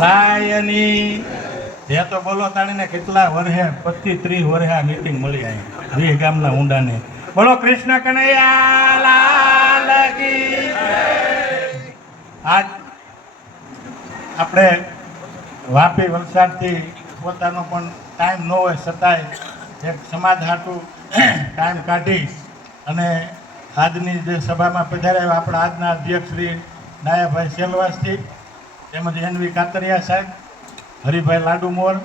લાયની જે તો બોલો તાણીને કેટલા વર્ષે 25-30 વર્ષે આ મીટિંગ મળી આવી વી ગામના ઊંડાને. બોલો કૃષ્ણ કનૈયા લાલ કી. આજ આપણે વાપી વલસાડથી પોતાનો પણ ટાઈમ ન હોય છતાંય એક સમાજ હાટું ટાઈમ કાઢી અને આજની જે સભામાં પધાર્યા આપણા આજના અધ્યક્ષ શ્રી નાયાભાઈ સેલવાસથી તેમજ એનવી કાતરિયા સાહેબ, હરિભાઈ લાડુમોર,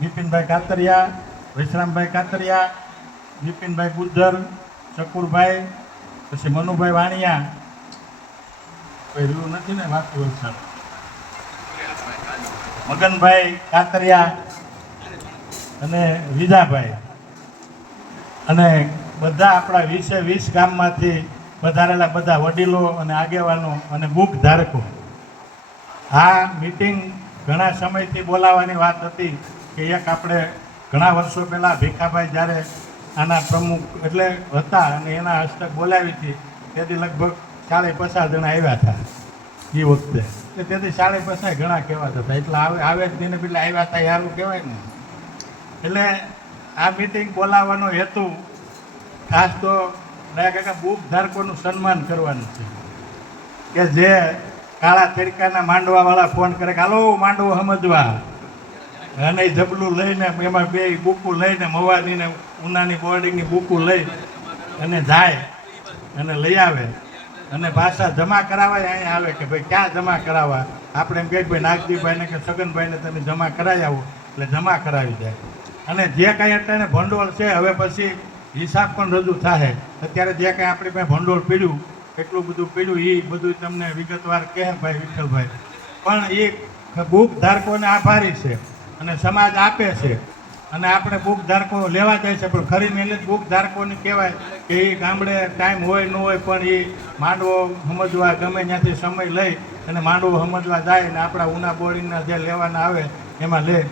બિપિનભાઈ કાતરિયા, વિશ્રામભાઈ કાતરિયા, બિપિનભાઈ ગુજ્જર, શકુરભાઈ, પછી મનુભાઈ વાણિયા, કોઈ રહ્યું નથી ને વાપી વલસાડ, મગનભાઈ કાતરિયા અને વિજાભાઈ અને બધા આપણા 20 ગામમાંથી વધારેલા બધા વડીલો અને આગેવાનો અને બુક ધારકો. આ મીટિંગ ઘણા સમયથી બોલાવવાની વાત હતી કે એક આપણે ઘણા વર્ષો પહેલાં ભીખાભાઈ જ્યારે આના પ્રમુખ એટલે હતા અને એના હસ્તક બોલાવી હતી તેથી લગભગ 40-50 જણા આવ્યા હતા એ વખતે. એટલે તેથી 40-50 ઘણા કહેવાતા હતા એટલે આવે જ તેને પેલા આવ્યા હતા યારું કહેવાય ને. એટલે આ મીટિંગ બોલાવવાનો હેતુ ખાસ તો દયા કાકા બુક ધારકોનું સન્માન કરવાનું છે કે જે કાળા તડકાના માંડવાવાળા ફોન કરે કે હાલો માંડવો સમજવા અને જબલું લઈને એમાં 2 બુકું લઈને મવાદીને ઉનાની બોર્ડિંગની બુકું લઈ અને જાય અને લઈ આવે અને ભાષા જમા કરાવાય અહીંયા આવે કે ભાઈ ક્યાં જમા કરાવવા. આપણે એમ કહીએ ભાઈ નાગજીભાઈને કે સગનભાઈને તમે જમા કરાવી આવો એટલે જમા કરાવી જાય. અને જે કાંઈ અત્યારે ભંડોળ છે હવે પછી હિસાબ પણ રજૂ થાય. અત્યારે જે કાંઈ આપણી પાસે ભંડોળ પીડ્યું કેટલું બધું પીડ્યું એ બધું તમને વિગતવાર કહે ભાઈ વિઠ્ઠલભાઈ. પણ એ બુક ધારકોને આભારી છે અને સમાજ આપે છે અને આપણે બુક ધારકો લેવા જાય છે પણ ખરી મહેનત બુક ધારકોની કહેવાય કે એ ગામડે ટાઈમ હોય ન હોય પણ એ માંડવો સમજવા ગમે ત્યાંથી સમય લઈ અને માંડવો સમજવા જાય ને આપણા ઉના બોર્ડિંગના જે લેવાના આવે એમાં લે.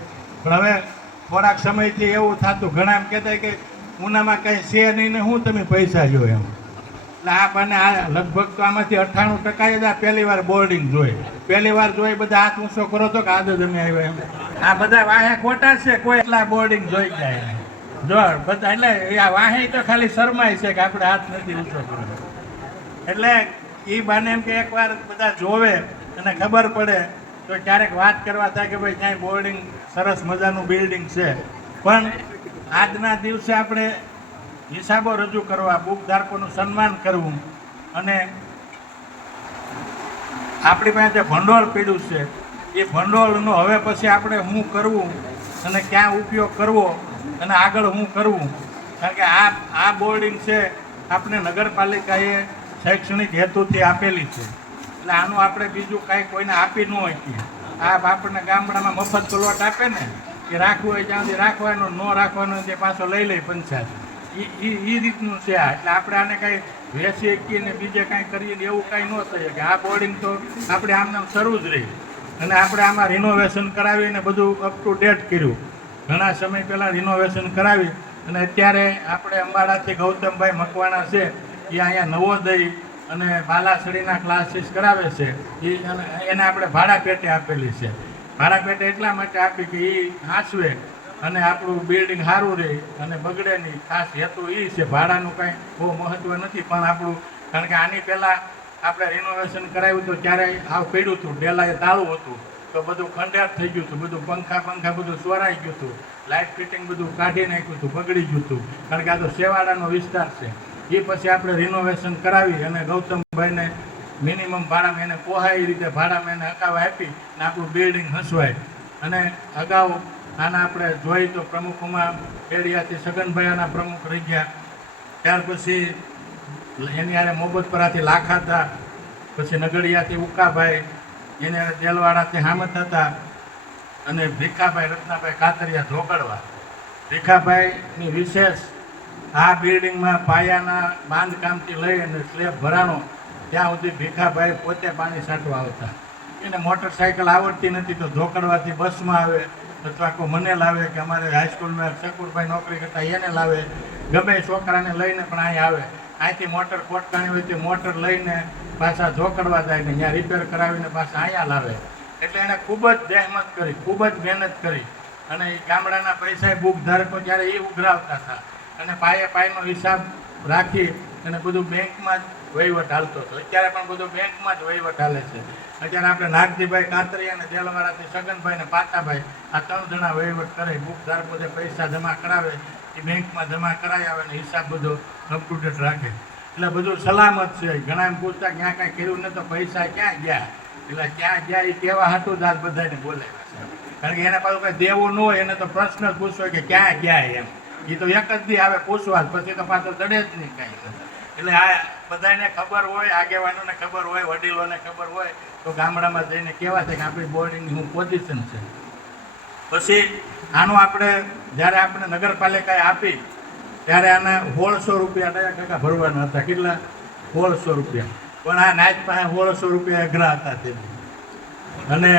પણ હવે થોડાક સમયથી એવું થતું ઘણા એમ કહેતા કે ઉનામાં કંઈ છે નહીં ને હું તમે પૈસા જો એમ. એટલે આ બને આ લગભગ તો આમાંથી 98% જ આ પહેલી વાર બોર્ડિંગ જોઈ. પહેલી વાર જોઈ બધા હાથ ઊંચો કરો તો કે આદો તમે આવ્યા એમ. આ બધા વાહે ખોટા છે કોઈ એટલા બોર્ડિંગ જોઈ જાય જો બધા. એટલે આ વાહે તો ખાલી શરમાય છે કે આપણે હાથ નથી ઊંચો કર્યો. એટલે એ બાને એમ કે એકવાર બધા જોવે અને ખબર પડે તો ક્યારેક વાત કરવા થાય કે ભાઈ ક્યાંય બોર્ડિંગ સરસ મજાનું બિલ્ડિંગ છે. પણ આજના દિવસે આપણે હિસાબો રજૂ કરવા, બુક ધારકોનું સન્માન કરવું અને આપણી પાસે જે ભંડોળ પીડ્યું છે એ ભંડોળનો હવે પછી આપણે શું કરવું અને ક્યાં ઉપયોગ કરવો અને આગળ શું કરવું. કારણ કે આ બોર્ડિંગ છે આપણે નગરપાલિકાએ શૈક્ષણિક હેતુથી આપેલી છે એટલે આનું આપણે બીજું કાંઈ કોઈને આપી ન શકીએ. આ આપણને ગામડામાં મફત પ્લોટ આપે ને એ રાખવું હોય ત્યાં સુધી રાખવાનો, ન રાખવાનો તે પાછો લઈ લે પંચાયત. એ રીતનું છે આ. એટલે આપણે આને કાંઈ વેચી શકીએ ને બીજે કાંઈ કરીએ ને એવું કાંઈ ન થઈ શકે. આ બોર્ડિંગ તો આપણે આમને શરૂ જ રહી અને આપણે આમાં રિનોવેશન કરાવીને બધું અપ ટુ ડેટ કર્યું. ઘણા સમય પહેલાં રિનોવેશન કરાવી અને અત્યારે આપણે અંબાડાથી ગૌતમભાઈ મકવાણા છે એ અહીંયા નવોદય અને બાલાસડીના ક્લાસીસ કરાવે છે. એને આપણે ભાડા પેટે આપેલી છે. ભાડા પેટે એટલા માટે આપી કે એ હાંસવે અને આપણું બિલ્ડિંગ સારું રહે અને બગડે નહીં. ખાસ હેતુ એ છે. ભાડાનું કાંઈ બહુ મહત્ત્વ નથી પણ આપણું, કારણ કે આની પહેલાં આપણે રિનોવેશન કરાવ્યું હતું ત્યારે આવ પીડ્યું હતું, ડેલાએ તાળું હતું તો બધું ખંડેર થઈ ગયું હતું, બધું પંખા બધું ચોરાઈ ગયું હતું, લાઇટ ફિટિંગ બધું કાઢી નાખ્યું હતું, બગડી ગયું હતું. કારણ કે આ તો શેવાડાનો વિસ્તાર છે. એ પછી આપણે રિનોવેશન કરાવી અને ગૌતમભાઈને મિનિમમ ભાડામાં એને પોહાય એ રીતે ભાડામાં એને હકાવા આપી અને આપણું બિલ્ડિંગ હસવાય. અને અગાઉ આના આપણે જોઈ તો પ્રમુખોમાં એરિયાથી સગનભાઈ આના પ્રમુખ રહી ગયા. ત્યાર પછી એની યારે મોહબ્બતપરાથી લાખા હતા, પછી નગડિયાથી ઉકાભાઈ, એને દેલવાડાથી હામત હતા અને ભીખાભાઈ રત્નાભાઈ કાતરિયા ઢોકળવા. ભીખાભાઈની વિશેષ આ બિલ્ડિંગમાં પાયાના બાંધકામથી લઈ અને સ્લેબ ભરાણો ત્યાં સુધી ભીખાભાઈ પોતે પાણી છાંટવા આવતા. એને મોટરસાઇકલ આવડતી નથી તો ઢોકળવાથી બસમાં આવે અથવા કોઈ મને લાવે કે અમારે હાઈસ્કૂલમાં શકુરભાઈ નોકરી કરતા એને લાવે. ગમે છોકરાને લઈને પણ અહીં આવે. અહીંથી મોટર ખોટકાણી હોય તે મોટર લઈને પાછા ઢોકળવા જાય ને ત્યાં રિપેર કરાવીને પાછા અહીંયા લાવે. એટલે એણે ખૂબ જ જહેમત કરી, ખૂબ જ મહેનત કરી અને એ ગામડાના પૈસા બુક ધારકો ત્યારે એ ઉઘરાવતા હતા અને પાયે પાયનો હિસાબ રાખી અને બધું બેંકમાં જ વહીવટ હાલતો હતો. અત્યારે પણ બધું બેંકમાં જ વહીવટ હાલે છે. અત્યારે આપણે નાગજીભાઈ કાતરિયા અને દેલવાડાથી સગનભાઈ ને પાતાભાઈ આ 3 જણા વહીવટ કરે. બુક ધારકો જે પૈસા જમા કરાવે એ બેંકમાં જમા કરાવી આવે અને હિસાબ બધો અપ ટુ ડેટ રાખે. એટલે બધું સલામત છે. ઘણા એમ પૂછતા ક્યાં કાંઈ કર્યું ને તો પૈસા ક્યાં ગયા, એટલે ક્યાં ગયા એ કહેવા હાટું જ આજ બધાને બોલાવ્યા છે. કારણ કે એને પાછું કંઈ દેવું ન હોય, એને તો પ્રશ્ન જ પૂછવો કે ક્યાં ગયા એમ. એ તો એક જ દી આવે પૂછવા, પછી તો પાછો દડે જ નહીં કાંઈ. એટલે આ બધાને ખબર હોય, આગેવાનોને ખબર હોય, વડીલોને ખબર હોય તો ગામડામાં જઈને કહેવા છે કે આપણી બોર્ડિંગની શું પોઝિશન છે. પછી આનું આપણે જ્યારે આપણે નગરપાલિકાએ આપી ત્યારે આને 1600 રૂપિયા દયા કાકા ભરવાના હતા. કેટલા? 1600 રૂપિયા. પણ આ નાચ પાસે 1600 રૂપિયા અઘરા હતા તે. અને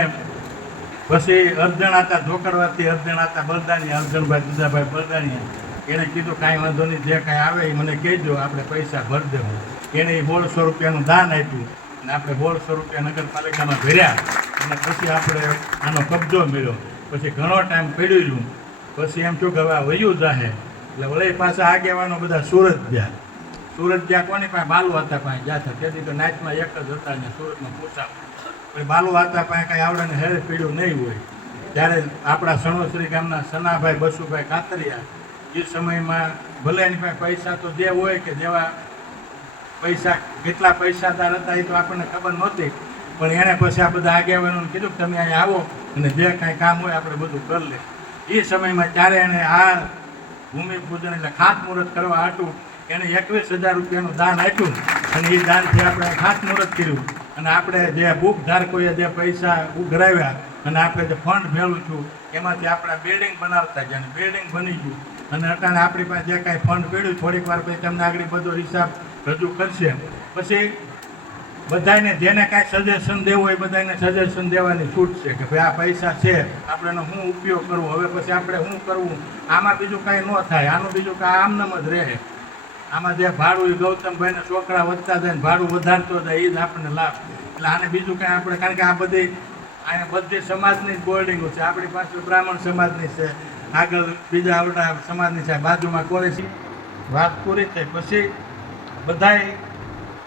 પછી અર્જણ હતા ઢોકરવાથી, અર્જણ હતા બલદાણી, અર્જણભાઈ દુદાભાઈ બલદાણીયા. એણે કીધું કાંઈ વાંધો નહીં, જે કાંઈ આવે એ મને કહેજો, આપણે પૈસા ભરી દેવું. એણે 1600 રૂપિયાનું દાન આપ્યું અને આપણે 1600 રૂપિયા નગરપાલિકામાં ભર્યા અને પછી આપણે આનો કબજો મળ્યો. પછી ઘણો ટાઈમ પડ્યું, પછી એમ થયું કે હવે આ વયું જાહે. એટલે વળી પાછા આગેવાનો બધા સુરત ગયા. સુરત ગયા કોની પાસે? બાલુ હતા પાસે ગયા હતા. તેથી તો નાચમાં એક જ હતા ને સુરતમાં પૂછાવ. પછી બાલુ હતા પાસે કાંઈ આવડાને હેરે પીડ્યું નહીં હોય. ત્યારે આપણા સણોસરી ગામના સનાભાઈ બસુભાઈ કાતરિયા એ સમયમાં ભલે એની પાસે પૈસા તો જે હોય કે જેવા પૈસા કેટલા પૈસાદાર હતા એ તો આપણને ખબર નહોતી, પણ એણે પછી આ બધા આગેવાનોને કીધું કે તમે અહીંયા આવો અને જે કાંઈ કામ હોય આપણે બધું કરી લે. એ સમયમાં ત્યારે એણે આ ભૂમિપૂજન એટલે ખાતમુહૂર્ત કરવા હાટું એણે 21,000 રૂપિયાનું દાન આપ્યું અને એ દાનથી આપણે ખાતમુહૂર્ત કર્યું. અને આપણે જે બુક ધારકોએ જે પૈસા ઉઘરાવ્યા અને આપણે જે ફંડ ભેળું છું એમાંથી આપણે બિલ્ડિંગ બનાવતા ગયા અને બિલ્ડિંગ બની ગયું. અને અત્યારે આપણી પાસે જે કાંઈ ફંડ પડ્યું થોડીક વાર પછી તમને આગળ બધો હિસાબ રજૂ કરશે. પછી બધાને જેને કાંઈ સજેશન દેવું હોય બધાને સજેશન દેવાની છૂટ છે કે ભાઈ આ પૈસા છે, આપણે એનો શું ઉપયોગ કરવો, હવે પછી આપણે શું કરવું. આમાં બીજું કાંઈ ન થાય, આનું બીજું કાંઈ આમનામ જ રહે. આમાં જે ભાડું એ ગૌતમભાઈને છોકરા વધતા જાય ને ભાડું વધારતો જાય એ જ આપણને લાભ. એટલે આને બીજું કાંઈ આપણે, કારણ કે આ બધી સમાજની જ બોર્ડિંગો છે. આપણી પાસે બ્રાહ્મણ સમાજની છે, આગળ બીજા આવડા સમાજની છે, બાજુમાં કોલેજ. વાત પૂરી થઈ પછી બધાય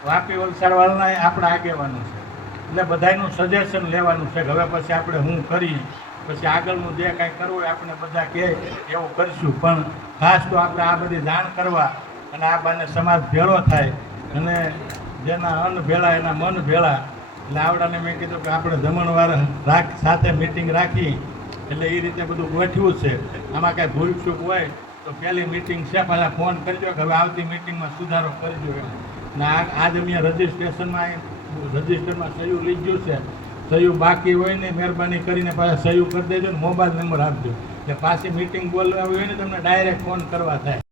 વાપી વલસાડવાળાના આપણા આગેવાનો છે એટલે બધાયનું સજેશન લેવાનું છે કે હવે પછી આપણે શું કરીએ. પછી આગળનું જે કાંઈ કરવું હોય આપણે બધા કહે એવું કરીશું. પણ ખાસ તો આપણે આ બધી જાણ કરવા અને આ બાને સમાજ ભેળો થાય અને જેના અન્ન ભેળા એના મન ભેળા. એટલે આવડાને મેં કીધું કે આપણે જમણવાર સાથે મિટિંગ રાખી એટલે એ રીતે બધું ગોઠવ્યું છે. આમાં કાંઈ ભૂલચૂક હોય તો પહેલી મિટિંગ છે પહેલાં ફોન કરજો કે હવે આવતી મિટિંગમાં સુધારો કરજો એમ. ને આજ અમે રજિસ્ટરમાં સહયું લીધું છે. સહયું બાકી હોય ને મહેરબાની કરીને પાછા સહયું કરી દેજો ને મોબાઈલ નંબર આપજો એટલે પાછી મિટિંગ બોલાવી હોય ને તમને ડાયરેક્ટ ફોન કરવા થાય.